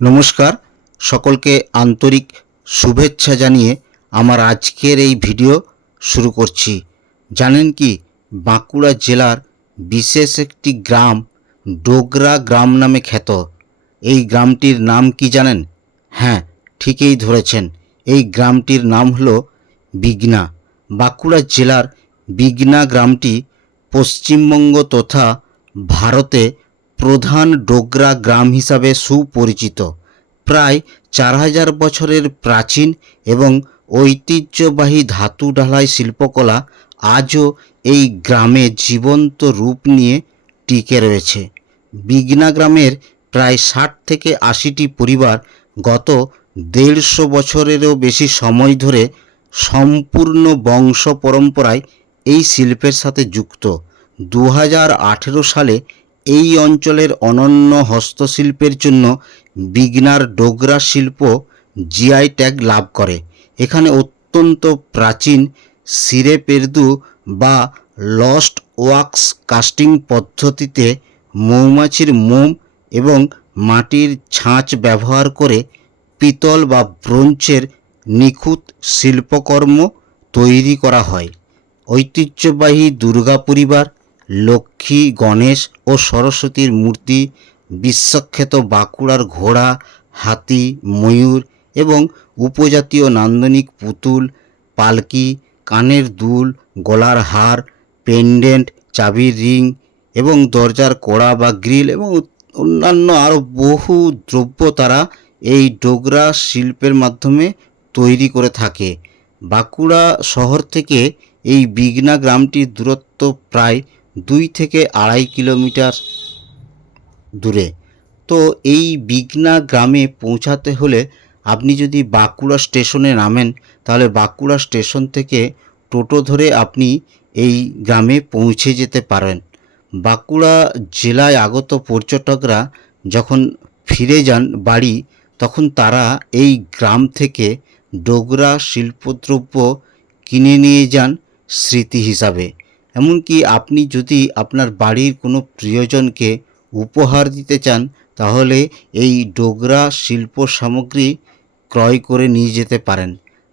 নমস্কার, সকলকে আন্তরিক শুভেচ্ছা জানিয়ে আমার আজকের এই ভিডিও শুরু করছি। জানেন কি, বাঁকুড়া জেলার বিশেষ একটি গ্রাম ডোগরা গ্রাম নামে খ্যাত। এই গ্রামটির নাম কি জানেন? হ্যাঁ, ঠিকই ধরেছেন, এই গ্রামটির নাম হলো বিগনা। বাঁকুড়া জেলার বিগনা গ্রামটি পশ্চিমবঙ্গ তথা ভারতে প্রধান ডোগরা গ্রাম হিসাবে সুপরিচিত। প্রায় 4000 বছরের প্রাচীন এবং ঐতিহ্যবাহী ধাতু ঢালাই শিল্পকলা আজও এই গ্রামে জীবন্ত রূপ নিয়ে টিকে রয়েছে। বিগনা গ্রামের প্রায় 60 থেকে 80টি পরিবার গত 150 বছরেরও বেশি সময় ধরে সম্পূর্ণ বংশ পরম্পরায় এই শিল্পের সাথে যুক্ত। 2018 সালে এই অঞ্চলের অনন্য হস্তশিল্পের জন্য বিগনার ডোগরা শিল্প জিআই ট্যাগ লাভ করে। এখানে অত্যন্ত প্রাচীন সিরেপেরদু বা লস্ট ওয়াক্স কাস্টিং পদ্ধতিতে মৌমাছির মোম এবং মাটির ছাঁচ ব্যবহার করে পিতল বা ব্রোঞ্জের নিখুঁত শিল্পকর্ম তৈরি করা হয়। ঐতিহ্যবাহী দুর্গা পরিবার, লক্ষ্মী, গণেশ ও সরস্বতীর মূর্তি, বিশ্বখ্যাত বাঁকুড়ার ঘোড়া, হাতি, ময়ূর এবং উপজাতীয় নান্দনিক পুতুল, পালকি, কানের দুল, গলার হার, পেন্ডেন্ট, চাবির রিং এবং দরজার কড়া বা গ্রিল এবং অন্যান্য আরও বহু দ্রব্য তারা এই ডোগরা শিল্পের মাধ্যমে তৈরি করে থাকে। বাঁকুড়া শহর থেকে এই বিগনা গ্রামটির দূরত্ব প্রায় 2 থেকে 2.5 কিলোমিটার দূরে। তো এই বিগনা গ্রামে পৌঁছাতে হলে আপনি যদি বাঁকুড়া স্টেশনে নামেন, তাহলে বাঁকুড়া স্টেশন থেকে টোটো ধরে আপনি এই গ্রামে পৌঁছে যেতে পারেন। বাঁকুড়া জেলায় আগত পর্যটকরা যখন ফিরে যান বাড়ি, তখন তারা এই গ্রাম থেকে ডোগরা শিল্পদ্রব্য কিনে নিয়ে যান স্মৃতি হিসাবে। এমনকি আপনি যদি আপনার বাড়ির কোনো প্রিয়জনকে উপহার দিতে চান, তাহলে এই ডোগরা শিল্প সামগ্রী ক্রয় করে নিয়ে যেতে পারেন।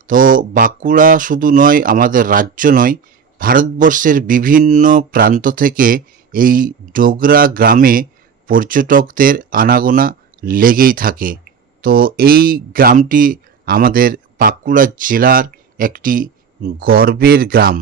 তো বাঁকুড়া শুধু নয়, আমাদের রাজ্য নয়, ভারতবর্ষের বিভিন্ন প্রান্ত থেকে এই ডোগরা গ্রামে পর্যটকদের আনাগোনা লেগেই থাকে। তো এই গ্রামটি আমাদের বাঁকুড়া জেলার একটি গর্বের গ্রাম।